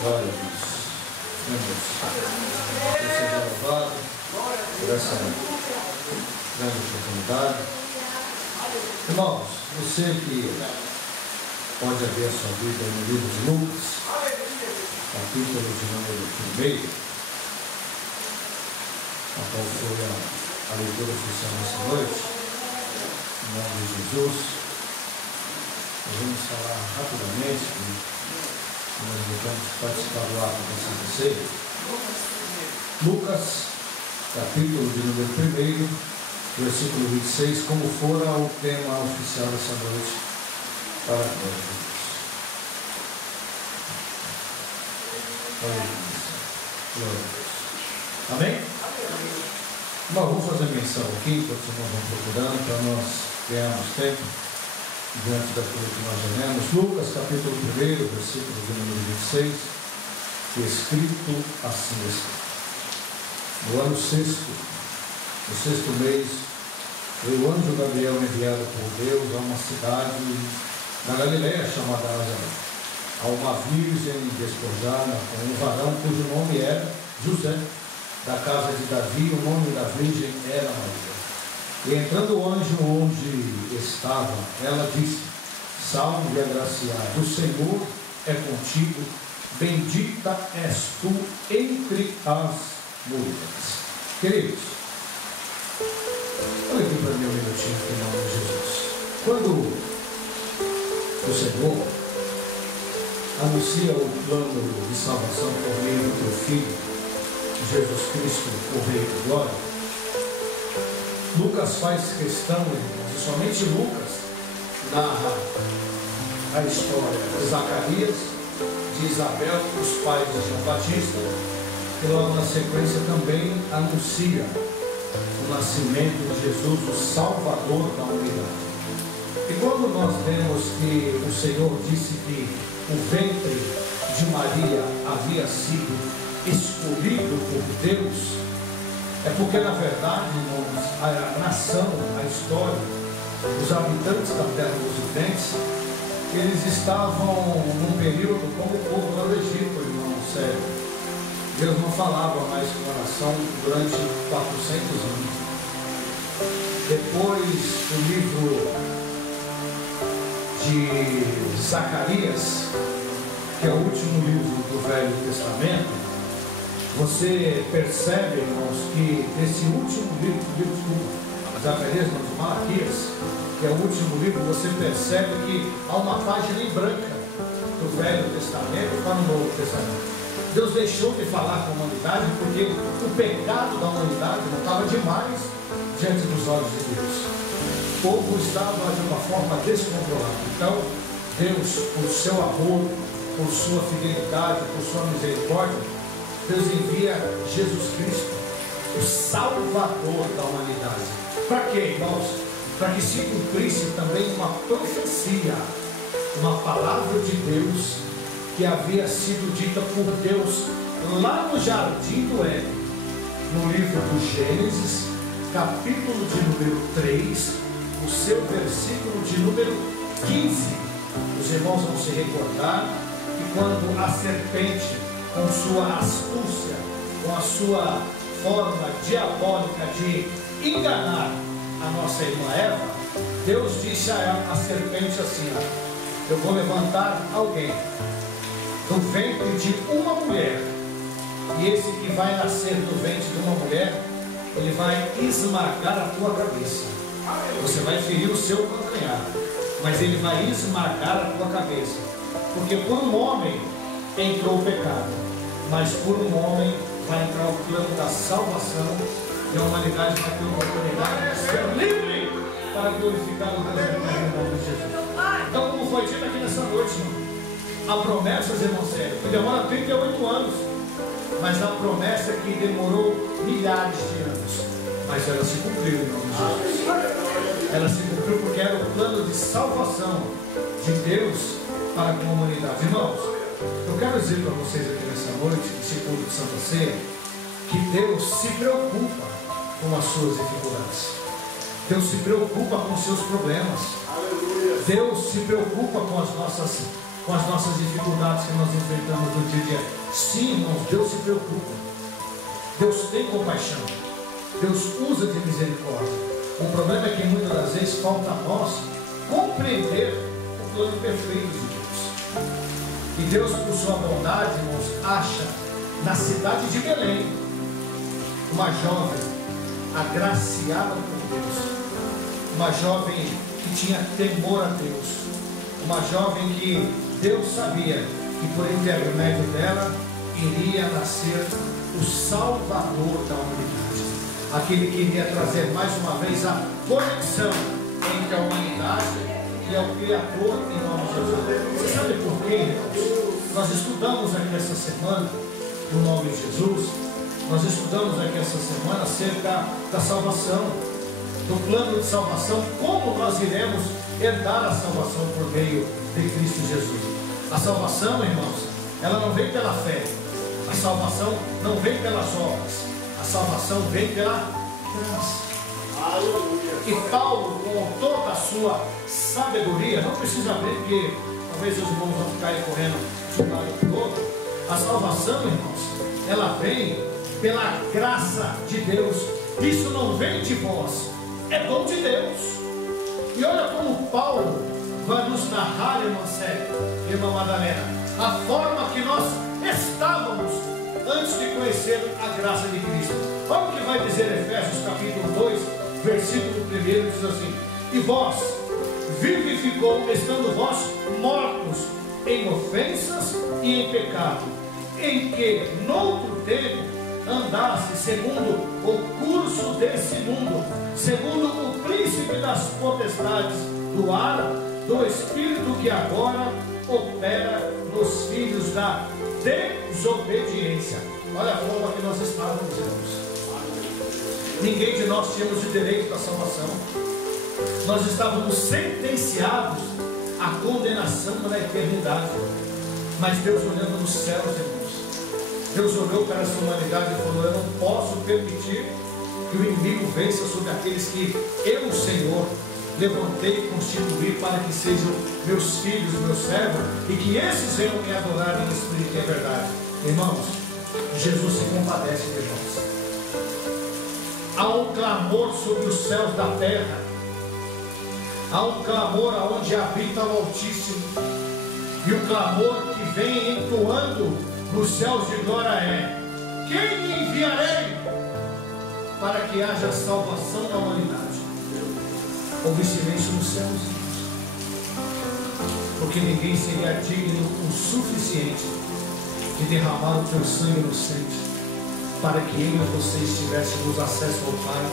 Glória a Deus. Meu Deus. Deus seja louvado por essa grande oportunidade. Irmãos, você que pode ver a sua vida no livro de Lucas, capítulo de número 1, a qual foi a leitura oficial nessa noite, em nome de Jesus. Nós vamos falar rapidamente que nós vamos participar do ato da Santa Ceia. Lucas, capítulo de número 1, versículo 26, como fora o tema oficial dessa noite, para a glória de Deus. Glória a Deus. Amém? Bom, vamos fazer menção aqui, enquanto os irmãos vão procurando, para nós ganharmos tempo diante daquilo que nós lemos. Lucas, capítulo 1, versículo de número 26, que é escrito assim: no ano sexto, no sexto mês, veio o anjo Gabriel enviado por Deus a uma cidade na Galileia chamada Nazaré, a uma virgem despojada com um varão cujo nome era José, da casa de Davi. O nome da virgem era Maria. E entrando o anjo onde estava, ela disse: salve, agraciado, o Senhor é contigo, bendita és tu entre as mulheres. Queridos, olha aqui para mim um minutinho, em nome de Jesus. Quando o Senhor anuncia o plano de salvação por meio do teu Filho, Jesus Cristo, o Rei da Glória, Lucas faz questão, irmãos, e somente Lucas narra a história de Zacarias, de Isabel, os pais de João Batista, e logo na sequência também anuncia o nascimento de Jesus, o Salvador da humanidade. E quando nós vemos que o Senhor disse que o ventre de Maria havia sido escolhido por Deus, é porque, na verdade, irmãos, a nação, a história, os habitantes da terra dos viventes, eles estavam num período como o povo lá do Egito, irmão, sério. Deus não falava mais com a nação durante 400 anos. Depois do livro de Zacarias, que é o último livro do Velho Testamento, você percebe, irmãos, que nesse último livro, Zacarias, não, de Malaquias, que é o último livro, você percebe que há uma página em branca do Velho Testamento para o Novo Testamento. Deus deixou de falar com a humanidade porque o pecado da humanidade não estava demais diante dos olhos de Deus. O povo estava de uma forma descontrolada. Então, Deus, por seu amor, por sua fidelidade, por sua misericórdia, Deus envia Jesus Cristo, o Salvador da humanidade. Para quê, irmãos? Para que se cumprisse também uma profecia, uma palavra de Deus que havia sido dita por Deus lá no jardim do Éden, no livro do Gênesis, capítulo de número 3, o seu versículo de número 15. Os irmãos vão se recordar que quando a serpente, com sua astúcia, com a sua forma diabólica de enganar a nossa irmã Eva, Deus disse a serpente assim: eu vou levantar alguém do ventre de uma mulher, e esse que vai nascer do ventre de uma mulher, ele vai esmagar a tua cabeça. Você vai ferir o seu calcanhar, mas ele vai esmagar a tua cabeça, porque por um homem entrou o pecado, mas por um homem vai entrar o plano da salvação, e a humanidade vai ter uma oportunidade de ser livre para glorificar o Deus em nome de Jesus. Então, como foi dito aqui nessa noite, a promessa, irmão sério, que demora 38 anos, mas a promessa que demorou milhares de anos, mas ela se cumpriu em nome de Jesus. Ela se cumpriu porque era o plano de salvação de Deus para com a humanidade. Irmãos, eu quero dizer para vocês aqui nessa noite, nesse culto de Santa Ceia, que Deus se preocupa com as suas dificuldades. Deus se preocupa com os seus problemas. Deus se preocupa com as nossas com as nossas dificuldades que nós enfrentamos no dia a dia. Sim, irmãos, Deus se preocupa. Deus tem compaixão. Deus usa de misericórdia. O problema é que muitas das vezes falta a nós compreender o plano perfeito de Deus. E Deus, por sua bondade, irmãos, acha na cidade de Belém uma jovem agraciada por Deus, uma jovem que tinha temor a Deus, uma jovem que Deus sabia que por intermédio dela iria nascer o Salvador da humanidade, aquele que iria trazer mais uma vez a conexão entre a humanidade e ao Criador em nome de Jesus. Você sabe por quê, irmãos? Nós estudamos aqui essa semana, no nome de Jesus, nós estudamos aqui essa semana acerca da salvação, do plano de salvação, como nós iremos herdar a salvação por meio de Cristo Jesus. A salvação, irmãos, ela não vem pela fé, a salvação não vem pelas obras, a salvação vem pela graça. E Paulo, com toda a sua sabedoria, não precisa abrir, porque talvez os irmãos vão ficarem correndo de um lado para o outro. A salvação, irmãos, ela vem pela graça de Deus. Isso não vem de vós, é dom de Deus. E olha como Paulo vai nos narrar, irmã Célia, irmã Madalena, a forma que nós estávamos antes de conhecer a graça de Cristo. Olha o que vai dizer Efésios capítulo 2, versículo 1, diz assim: e vós vivificou, estando vós mortos em ofensas e em pecado, em que noutro tempo andasse segundo o curso desse mundo, segundo o príncipe das potestades do ar, do espírito que agora opera nos filhos da desobediência. Olha a forma que nós estávamos, irmãos. Ninguém de nós tínhamos o direito da salvação. Nós estávamos sentenciados à condenação na eternidade. Mas Deus, olhando nos céus, irmãos, Deus olhou para essa humanidade e falou: eu não posso permitir que o inimigo vença sobre aqueles que eu, Senhor, levantei e constituí para que sejam meus filhos, meus servos, e que esses venham me adorar em espírito e em verdade. Irmãos, Jesus se compadece de nós. Há um clamor sobre os céus da terra. Há um clamor aonde habita o Altíssimo. E o clamor que vem entoando nos céus de glória é: quem me enviarei para que haja salvação na humanidade? Houve silêncio nos céus, porque ninguém seria digno o suficiente de derramar o teu sangue inocente, para que eu e vocês tivéssemos acesso ao Pai,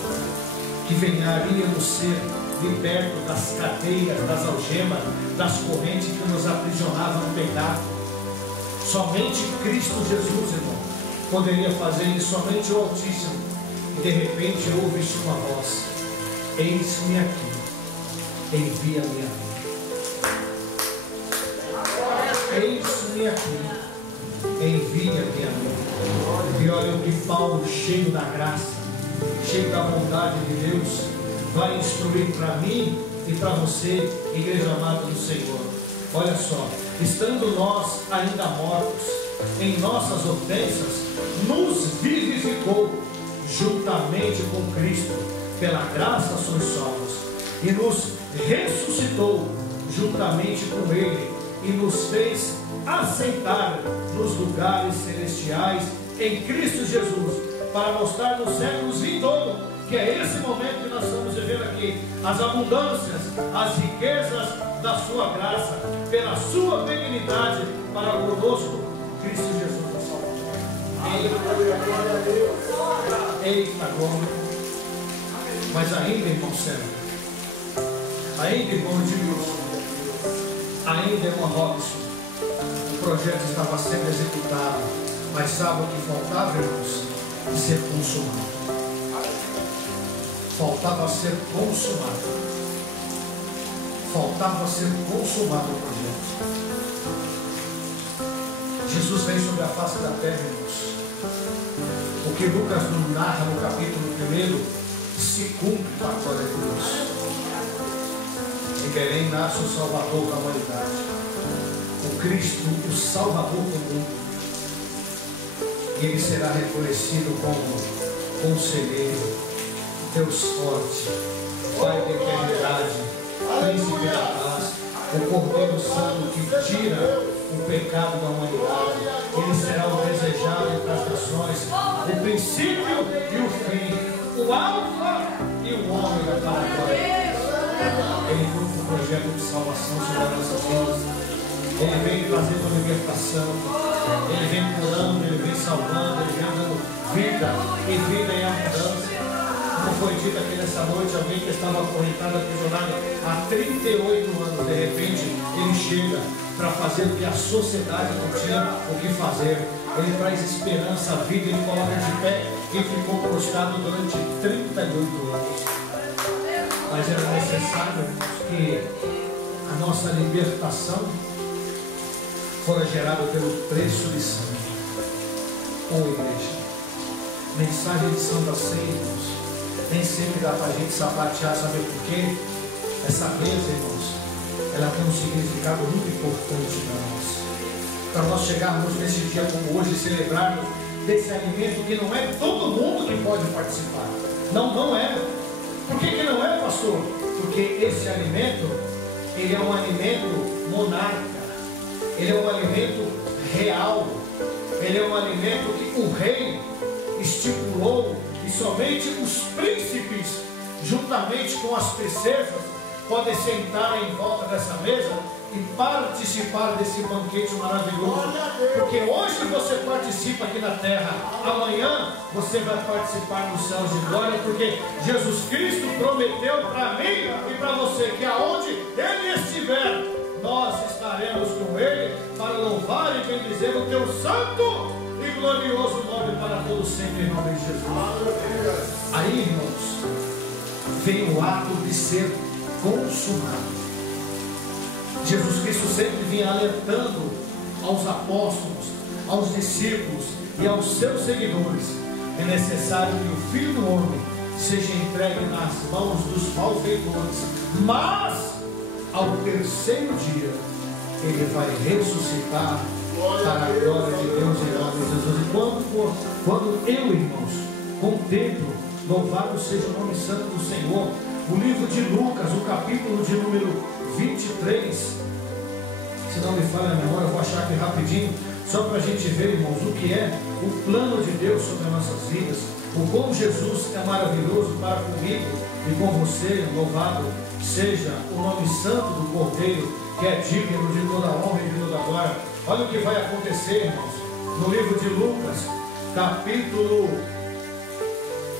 que venharíamos ser libertos das cadeias, das algemas, das correntes que nos aprisionavam no pecado. Somente Cristo Jesus, irmão, poderia fazer isso, somente o Altíssimo. E de repente ouve-se uma voz: eis-me aqui, envia-me a mim. Eis-me aqui, envia-me a mim. E olha o que Paulo, cheio da graça, cheio da bondade de Deus, vai instruir para mim e para você, igreja amada do Senhor. Olha só: estando nós ainda mortos em nossas ofensas, nos vivificou juntamente com Cristo, pela graça sois salvos, e nos ressuscitou juntamente com Ele, e nos fez assentar nos lugares celestiais em Cristo Jesus, para mostrar nos séculos vindouros, que é esse momento que nós estamos vivendo aqui, as abundâncias, as riquezas da sua graça, pela sua benignidade para conosco, Cristo Jesus o Salvador. Eita glória! Mas ainda, irmão Sérgio, ainda, irmão Edmilson, ainda, irmão Robson, o projeto estava sendo executado, mas sabe o que faltava, irmãos? Ser consumado. Faltava ser consumado. Faltava ser consumado o projeto. Jesus vem sobre a face da terra, irmãos. O que Lucas nos narra no capítulo 1 se cumpre para a glória de Deus. Em Belém nasce o Salvador da humanidade, o Cristo, o Salvador do mundo. E Ele será reconhecido como Conselheiro, Deus forte, Pai da eternidade, Príncipe da paz, o Cordeiro Santo que tira o pecado da humanidade. Ele será o desejado entre as nações, o princípio e o fim, o alfa e o ômega para a glória. Ele cumpre o projeto de salvação sobre as nossas vidas. Ele vem trazendo libertação, Ele vem curando, Ele vem salvando, Ele vem dando vida e vida em abundância. Como foi dito aqui nessa noite, alguém que estava acorrentado, aprisionado há 38 anos, de repente Ele chega para fazer o que a sociedade não tinha o que fazer. Ele traz esperança à vida, Ele coloca de pé quem ficou prostrado durante 38 anos. Mas era necessário que a nossa libertação fora gerada pelo preço de sangue. Ô igreja, mensagem de Santa Ceia, irmãos, nem sempre dá para a gente sapatear, saber por quê? Essa mesa, irmãos, ela tem um significado muito importante para nós. Para nós chegarmos nesse dia como hoje, celebrarmos desse alimento que não é todo mundo que pode participar. Não é. Por que não é, pastor? Porque esse alimento, ele é um alimento monarca, ele é um alimento real, ele é um alimento que o rei estipulou e somente os príncipes, juntamente com as princesas, podem sentar em volta dessa mesa e participar desse banquete maravilhoso. Porque hoje você participa aqui na terra, amanhã você vai participar nos céus de glória, porque Jesus Cristo prometeu para mim e para você que aonde Ele estiver, nós estaremos com Ele para louvar e bendizer o teu santo e glorioso nome para todos sempre, em nome de Jesus. Aí, irmãos, vem o ato de ser consumado. Jesus Cristo sempre vinha alertando aos apóstolos, aos discípulos e aos seus seguidores: é necessário que o Filho do Homem seja entregue nas mãos dos malfeitores, mas ao terceiro dia Ele vai ressuscitar para a glória de Deus em nome de Jesus. E quando eu, irmãos, contemplo, louvado seja o nome santo do Senhor, o livro de Lucas, o capítulo de número 23, se não me falha a memória, eu vou achar aqui rapidinho, só para a gente ver, irmãos, o que é o plano de Deus sobre as nossas vidas, o como Jesus é maravilhoso para comigo e com você. Louvado seja o nome santo do Cordeiro, que é digno de toda honra e de toda glória. Olha o que vai acontecer, irmãos, no livro de Lucas, capítulo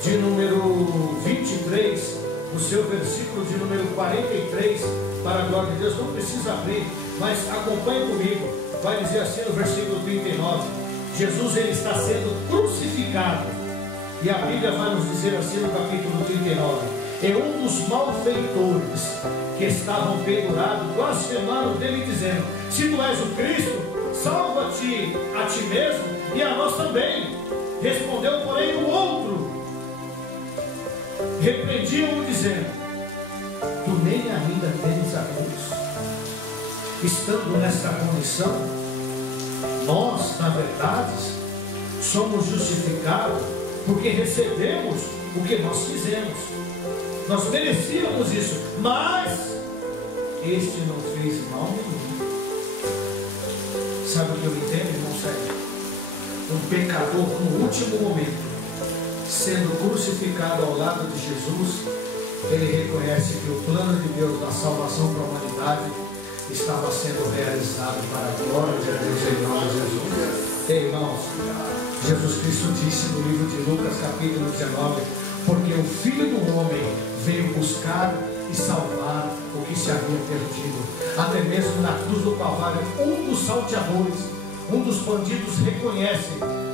de número 23, o seu versículo de número 43, para a glória de Deus. Não precisa abrir, mas acompanhe comigo. Vai dizer assim no versículo 39: Jesus, ele está sendo crucificado, e a Bíblia vai nos dizer assim no capítulo 39: e um dos malfeitores que estavam pendurados blasfemaram dele, dizendo: se tu és o Cristo, salva-te a ti mesmo e a nós também. Respondeu, porém, o outro, repreendiam-o, dizendo: tu nem ainda tens a cruz. Estando nesta condição, nós, na verdade, somos justificados porque recebemos o que nós fizemos. Nós merecíamos isso, mas este não fez mal nenhum. Sabe o que eu entendo, irmão Sérgio? Um pecador, no último momento, sendo crucificado ao lado de Jesus, ele reconhece que o plano de Deus da salvação para a humanidade estava sendo realizado para a glória de Deus em nome de Jesus. Ei, irmãos, Jesus Cristo disse no livro de Lucas, capítulo 19: porque o Filho do Homem veio buscar e salvar o que se havia perdido. Até mesmo na cruz do Calvário, um dos salteadores, um dos bandidos, reconhece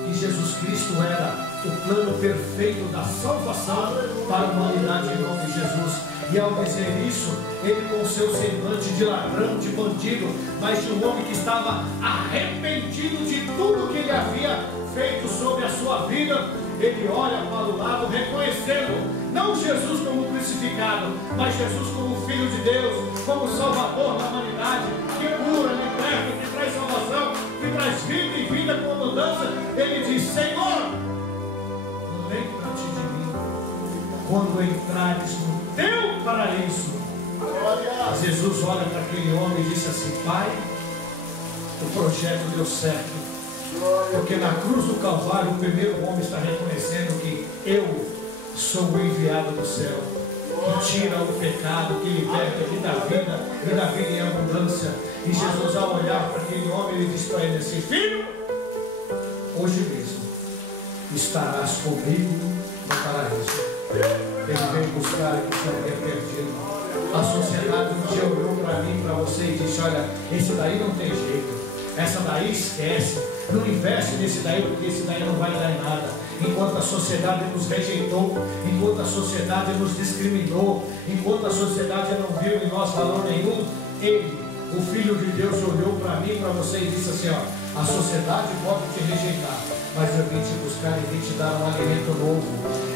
que Jesus Cristo era o plano perfeito da salvação para a humanidade em nome de Jesus. E ao dizer isso, ele, com seu semblante de ladrão, de bandido, mas de um homem que estava arrependido de tudo que ele havia feito sobre a sua vida, ele olha para o lado, reconhecendo não Jesus como crucificado, mas Jesus como Filho de Deus, como Salvador da humanidade, que cura, liberta, que traz traz salvação, que traz vida e vida com abundância. Ele diz: Senhor, lembra-te de mim quando entrares no teu paraíso. Jesus olha para aquele homem e disse assim: Pai, o projeto deu certo, porque na cruz do Calvário o primeiro homem está reconhecendo que eu sou o enviado do céu, que tira o pecado, que liberta, que dá vida em abundância. E Jesus, ao olhar para aquele homem, ele diz para ele assim: Filho, hoje mesmo estarás comigo no paraíso. Ele veio buscar o que se havia perdido. A sociedade um dia olhou para mim, para você e disse: olha, esse daí não tem jeito, essa daí esquece, não investe nesse daí, porque esse daí não vai dar em nada. Enquanto a sociedade nos rejeitou, enquanto a sociedade nos discriminou, enquanto a sociedade não viu em nós valor nenhum, ele, o Filho de Deus, olhou para mim, para você e disse assim: ó, a sociedade pode te rejeitar, mas eu vim te buscar e vim te dar um alimento novo.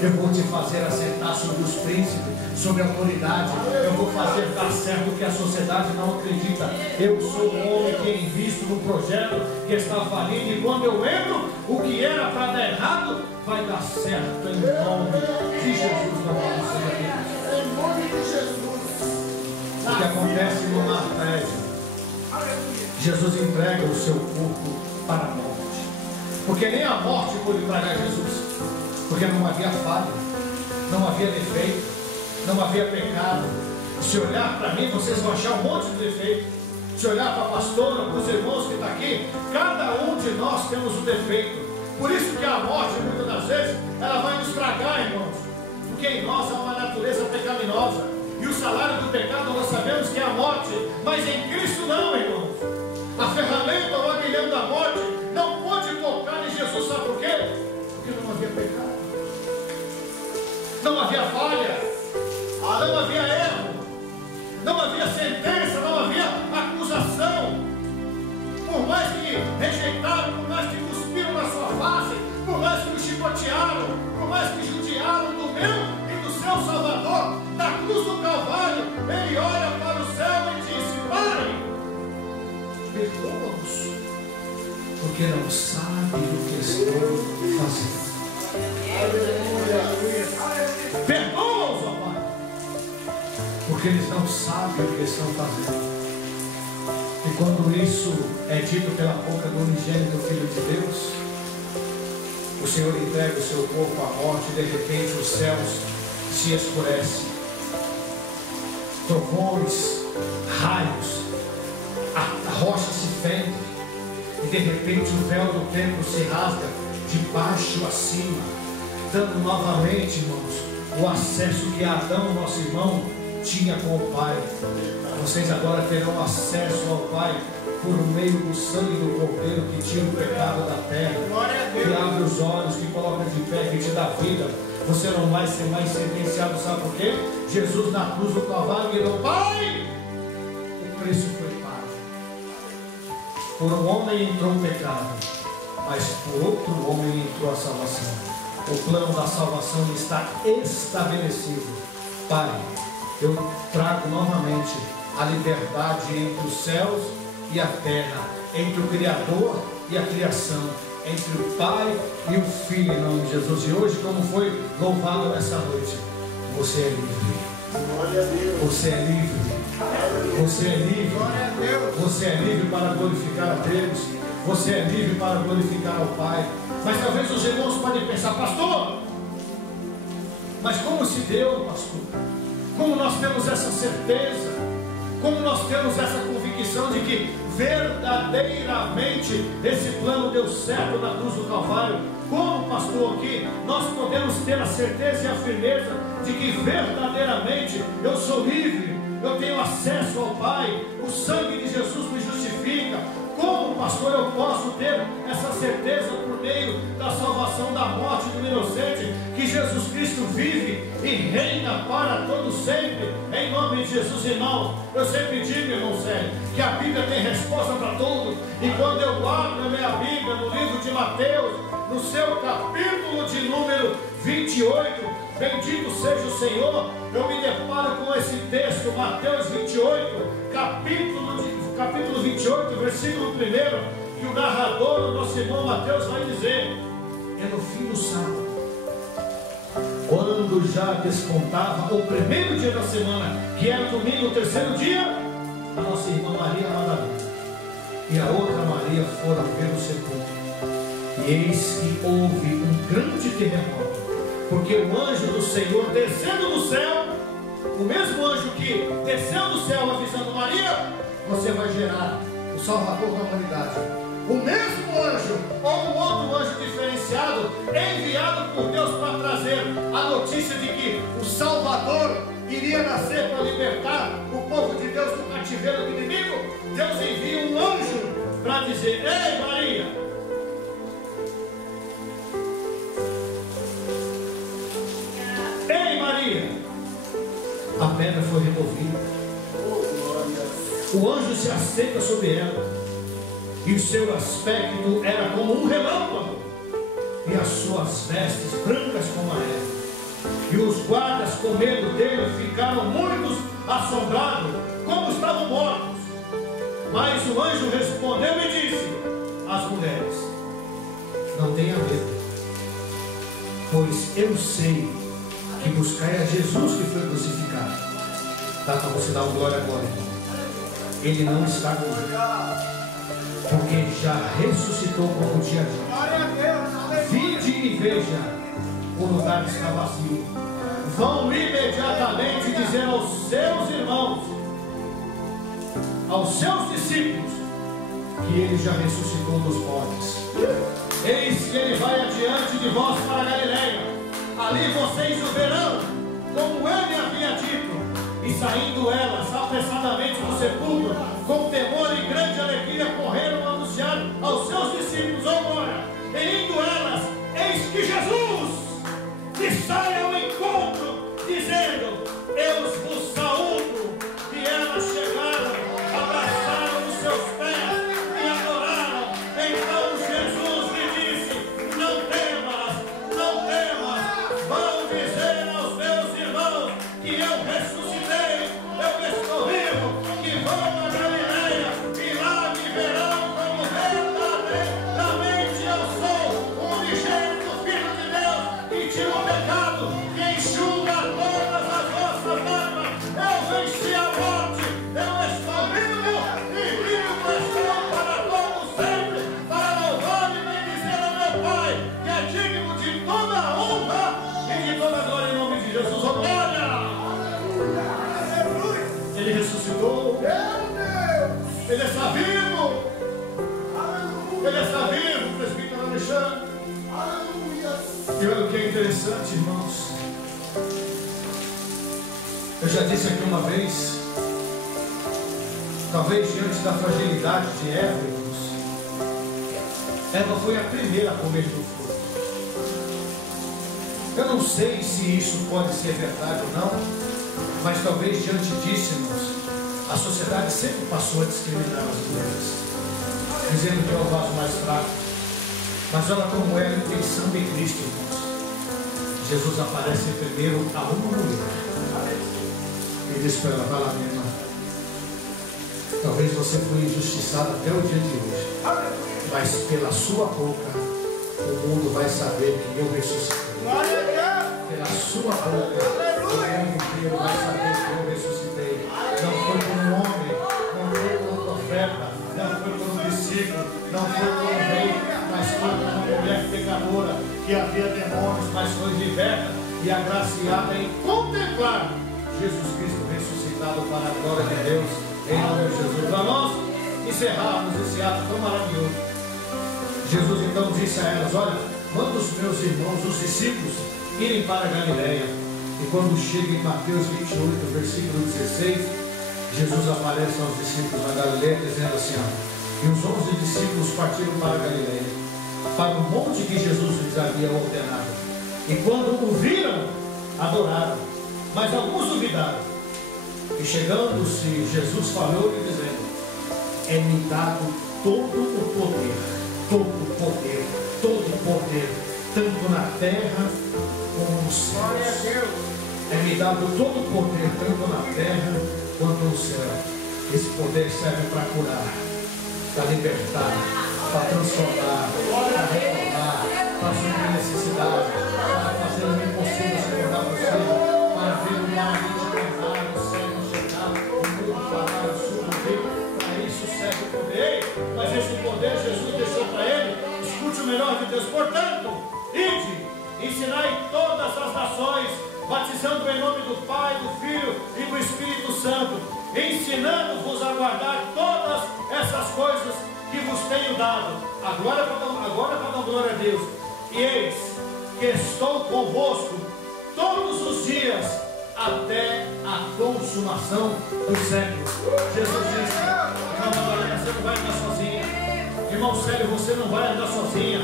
Eu vou te fazer assentar sobre os príncipes, sobre a autoridade. Eu vou fazer dar certo o que a sociedade não acredita. Eu sou um homem que é invisto no projeto que está falindo, e quando eu entro, o que era para dar errado vai dar certo em nome de Jesus. Em nome de Jesus. O que acontece no Mar Prédio? Jesus entrega o seu corpo para a morte, porque nem a morte pôde tragar Jesus, porque não havia falha, não havia defeito, não havia pecado. Se olhar para mim, vocês vão achar um monte de defeito. Se olhar para a pastora, para os irmãos que estão aqui, cada um de nós temos um defeito. Por isso que a morte, muitas das vezes, ela vai nos tragar, irmãos, porque em nós há uma natureza pecaminosa, e o salário do pecado nós sabemos que é a morte, mas em Cristo não, irmãos. A ferramenta, o aguilhão da morte não pode tocar em Jesus, sabe por quê? Porque não havia pecado, não havia falha, não havia erro, não havia sentença, não havia acusação. Por mais que rejeitaram, por mais que cuspiram na sua face, por mais que o chicotearam, por mais que judiaram do meu e do seu Salvador, na cruz do Calvário, ele olha para o céu e disse: Pai, perdoa-os, porque não sabem o que estão fazendo. Perdoa-os, ó Pai, porque eles não sabem o que estão fazendo. E quando isso é dito pela boca do unigênito Filho de Deus, o Senhor entrega o seu corpo à morte, e de repente os céus se escurecem, trovões, raios, a rocha se fende, e de repente o véu do templo se rasga de baixo a cima, dando novamente, irmãos, o acesso que Adão, nosso irmão, tinha com o Pai. Vocês agora terão acesso ao Pai por meio do sangue do Cordeiro, que tira o pecado da terra, que abre os olhos, que coloca de pé, que te dá vida. Você não vai ser mais sentenciado, sabe por quê? Jesus na cruz do Calvário virou: Pai, o preço foi pago. Por um homem entrou o pecado, mas por outro homem entrou a salvação. O plano da salvação está estabelecido. Pai, eu trago novamente a liberdade entre os céus e a terra, entre o Criador e a criação, entre o Pai e o Filho, em nome de Jesus. E hoje, como foi louvado nessa noite, você é livre. Você é livre. Você é livre. Você é livre para glorificar a Deus. Você é livre para glorificar ao Pai. Mas talvez os irmãos podem pensar: pastor, mas como se deu, pastor? Como nós temos essa certeza? Como nós temos essa convicção de que verdadeiramente esse plano deu certo na cruz do Calvário? Como, pastor, que nós podemos ter a certeza e a firmeza de que verdadeiramente eu sou livre, eu tenho acesso ao Pai, o sangue de Jesus me justifica? Como, pastor, eu posso ter essa certeza por meio da salvação da morte do inocente, que Jesus Cristo vive e reina para todo sempre, em nome de Jesus, irmão? Eu sempre digo, irmão Sérgio, que a Bíblia tem resposta para tudo. E quando eu abro a minha Bíblia no livro de Mateus, no seu capítulo de número 28, bendito seja o Senhor, eu me deparo com esse texto, Mateus 28, capítulo 28, versículo 1, que o narrador, o nosso irmão Mateus, vai dizer: é no fim do sábado, quando já despontava o primeiro dia da semana, que era domingo, o terceiro dia, a nossa irmã Maria Madalena e a outra Maria foram ver o sepulcro. E eis que houve um grande terremoto, porque o anjo do Senhor descendo do céu, o mesmo anjo que desceu do céu avisando Maria: você vai gerar o Salvador da humanidade. O mesmo anjo, ou um outro anjo diferenciado, é enviado por Deus para trazer a notícia de que o Salvador iria nascer para libertar o povo de Deus do cativeiro do inimigo. Deus envia um anjo para dizer: ei Maria, a pedra foi removida. O anjo se assenta sobre ela, e o seu aspecto era como um relâmpago, e as suas vestes brancas como a neve. E os guardas, com medo dele, ficaram muitos assombrados, como estavam mortos. Mas o anjo respondeu e disse às mulheres: não tenha medo, pois eu sei que buscai a Jesus que foi crucificado. Dá para você dar uma glória agora, irmão. Ele não está comigo, porque já ressuscitou como tinha dito. Vinde e veja, o lugar está vazio. Vão imediatamente dizer aos seus irmãos, aos seus discípulos, que ele já ressuscitou dos mortos. Eis que ele vai adiante de vós para a Galileia. Ali vocês o verão, como ele havia dito. E saindo elas apressadamente do sepulcro, com temor e grande alegria, correram a anunciar aos seus discípulos: agora, e indo elas, eis que Jesus lhes sai ao encontro, dizendo: eu vos saúdo. E elas chegaram, abraçaram os seus pés e adoraram. Então Jesus lhe disse: não temas, não temas. Vão dizer aos meus irmãos que eu ressuscitei, eu estou vivo, que vão a Galileia e lá me verão como verdadeiramente eu sou, o unigênito Filho de Deus, que tira o pecado, que enxuga todas as vossas lágrimas. Eu venci a morte, eu estou vivo e vivo estou para todo sempre, para louvar e bendizer a meu Pai, que é digno de toda a honra e de toda a glória em nome de Jesus. Oh, glória! Ele ressuscitou. Ele está vivo. Ele está vivo, presbítero Alexandre. E olha o que é interessante, irmãos. Eu já disse aqui uma vez, talvez diante da fragilidade de Eva, irmãos, Eva foi a primeira a comer do fruto. Eu não sei se isso pode ser verdade ou não, mas talvez diante disso, irmãos, a sociedade sempre passou a discriminar as mulheres, dizendo que é o vaso mais fraco. Mas olha como é a intenção de Cristo, irmãos. Jesus aparece primeiro a uma mulher e diz para ela: vai lá, minha irmã, talvez você foi injustiçada até o dia de hoje, mas pela sua boca o mundo vai saber que eu ressuscitei. Pela sua boca o mundo inteiro vai saber que eu ressuscitei. Não foi por um homem, não foi por um profeta, não foi por um discípulo, não foi por um rei, mas foi por uma mulher pecadora que havia demônios, mas foi liberta e agraciada em contemplar Jesus Cristo ressuscitado para a glória de Deus, em nome de Jesus. Para nós encerrarmos esse ato tão maravilhoso, Jesus então disse a elas: olha, manda os meus irmãos, os discípulos, irem para a Galileia. E quando chega em Mateus 28, versículo 16, Jesus aparece aos discípulos na Galileia, dizendo assim: e os 11 discípulos partiram para a Galileia, para o monte que Jesus lhes havia ordenado. E quando o viram, adoraram, mas alguns duvidaram. E chegando-se, Jesus falou-lhe dizendo: é-me dado todo o poder, tanto na terra como nos céus. É-me dado todo o poder, tanto na terra quanto no céu. Esse poder serve para curar, para libertar, para transformar, para reformar, para suprir necessidade, para fazer o impossível se tornar possível, para ver o mar libertar, o céu chegar, o mundo parar, o sul vir. Para isso serve o poder. Ei, mas esse poder Jesus deixou para ele. Escute o melhor de Deus. Portanto, ide, ensinai todas as nações, batizando em nome do Pai, do Filho e do Espírito Santo, ensinando-vos a guardar todas essas coisas que vos tenho dado. Agora para dar glória a Deus. E eis que estou convosco todos os dias até a consumação do século. Jesus disse: irmã Maria, você não vai andar sozinha. Irmão Célio, você não vai andar sozinha.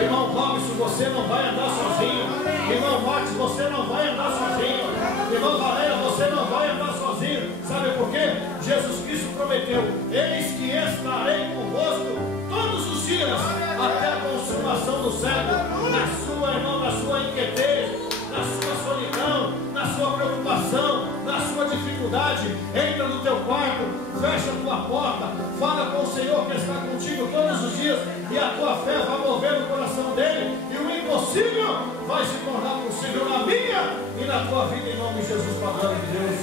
Irmão Robson, você não vai andar sozinho. Irmão Max, você não vai andar sozinho. Irmão Valéria, você não vai andar sozinho. Sabe por quê? Jesus Cristo prometeu: eis que estarei convosco todos os dias até a consumação do século. Na sua, irmão, na sua inquietez, na sua solidão, na sua preocupação, na sua dificuldade, entra no teu quarto, fecha a tua porta, fala com o Senhor que está contigo todos os dias, e a tua fé vai mover no coração dele, e o impossível vai se tornar possível na minha e na tua vida, em nome de Jesus, para a glória de Deus.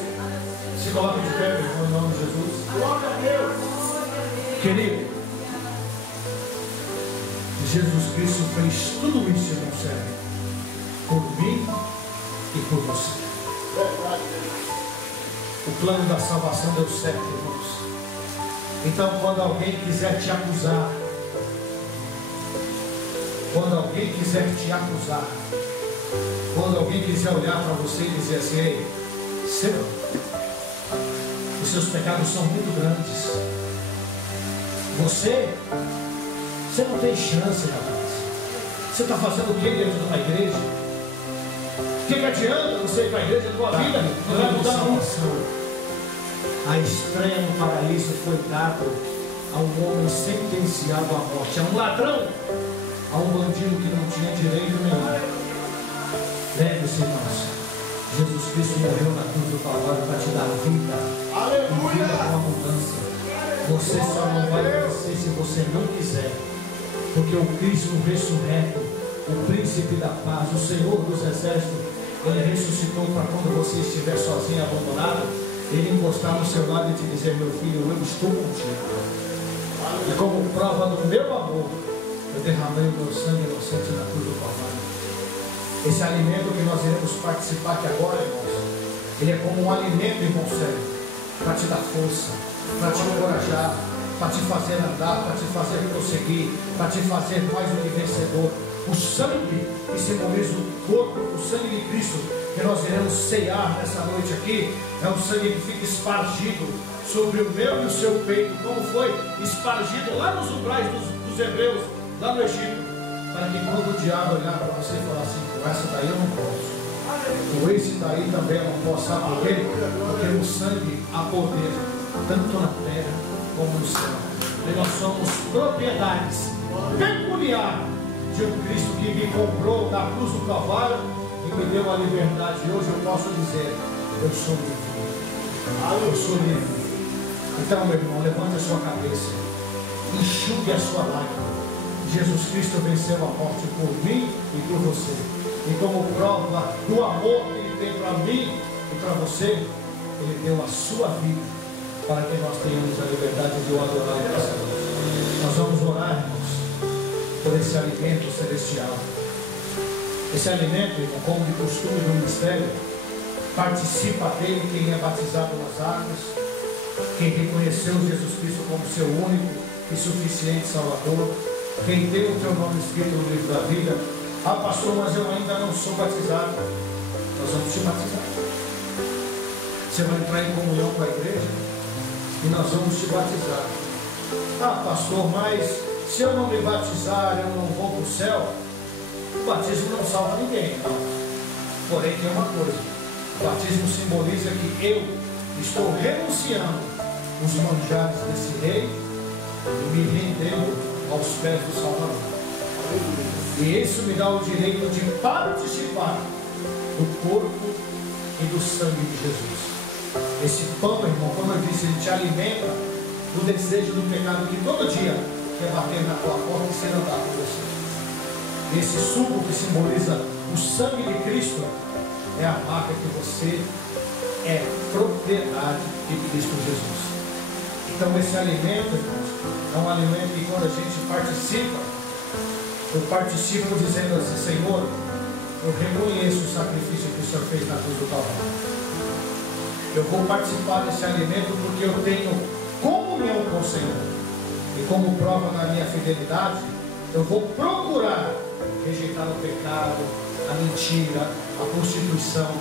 Se coloque de pé, meu irmão, em nome de Jesus. Glória a Deus. Querido, Jesus Cristo fez tudo isso, irmão Sérgio, por mim e por você. O plano da salvação deu certo, irmãos. Então, quando alguém quiser te acusar, quando alguém quiser olhar para você e dizer assim: ei, Senhor, os seus pecados são muito grandes, você não tem chance, rapaz. Você está fazendo o que dentro de uma igreja? O que adianta você ir para a igreja? A tua vida não vai mudar a unção. A estreia no paraíso foi dada a um homem sentenciado à morte, a um ladrão, a um bandido que não tinha direito nenhum. Lembre-se, irmãos, Jesus Cristo morreu na cruz do Calvário para te dar vida. Aleluia! Vida com abundância. Você só não vai vencer se você não quiser. Porque o Cristo ressurreto, o príncipe da paz, o Senhor dos exércitos, ele ressuscitou para quando você estiver sozinho, abandonado, ele encostar no seu lado e te dizer: meu filho, eu estou contigo. E como prova do meu amor, eu derramei o meu sangue inocente na cruz do Calvário. Esse alimento que nós iremos participar aqui agora, irmãos, ele é como um alimento, irmão Sérgio, para te dar força, para te encorajar, para te fazer andar, para te fazer prosseguir, para te fazer mais do que vencedor. O sangue que simboliza o corpo, o sangue de Cristo que nós iremos ceiar nessa noite aqui, é um sangue que fica espargido sobre o meu e o seu peito, como foi espargido lá nos umbrais dos hebreus, lá no Egito, para que quando o diabo olhar para você e falar assim: com essa daí eu não posso, com esse daí também eu não posso. Sabe por quê? Porque no sangue há poder, tanto na terra como no céu. E nós somos propriedades peculiar de um Cristo que me comprou da cruz do Calvário e me deu a liberdade. E hoje eu posso dizer: eu sou livre. Eu sou livre. Então, meu irmão, levante a sua cabeça, enxugue a sua lágrima. Jesus Cristo venceu a morte por mim e por você. E como prova do amor que ele tem para mim e para você, ele deu a sua vida para que nós tenhamos a liberdade de o adorar nessa noite. Nós vamos orar, irmãos, por esse alimento celestial. Esse alimento, irmão, como de costume do ministério, participa dele quem é batizado nas águas, quem reconheceu Jesus Cristo como seu único e suficiente Salvador, quem tem o teu nome escrito no livro da vida. Ah, pastor, mas eu ainda não sou batizado. Nós vamos te batizar. Você vai entrar em comunhão com a igreja e nós vamos te batizar. Ah, pastor, mas se eu não me batizar, eu não vou para o céu. O batismo não salva ninguém, não. Porém, tem uma coisa: o batismo simboliza que eu estou renunciando os manjares desse rei e me rendendo aos pés do Salvador. E isso me dá o direito de participar do corpo e do sangue de Jesus. Esse pão, irmão, como eu disse, ele te alimenta do desejo do pecado que todo dia quer bater na tua porta e ser andar com você. Esse suco que simboliza o sangue de Cristo é a marca que você é propriedade de Cristo Jesus. Então esse alimento, irmãos, é um alimento que quando a gente participa, eu participo dizendo assim: Senhor, eu reconheço o sacrifício que o Senhor fez na cruz do Calvário. Eu vou participar desse alimento porque eu tenho comunhão com o Senhor. E como prova da minha fidelidade, eu vou procurar rejeitar o pecado, a mentira, a prostituição,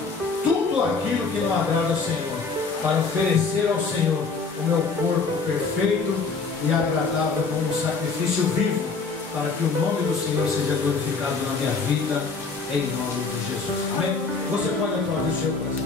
tudo aquilo que não agrada ao Senhor, para oferecer ao Senhor o meu corpo perfeito e agradável como um sacrifício vivo, para que o nome do Senhor seja glorificado na minha vida, em nome de Jesus. Amém? Você pode aplaudir o seu coração.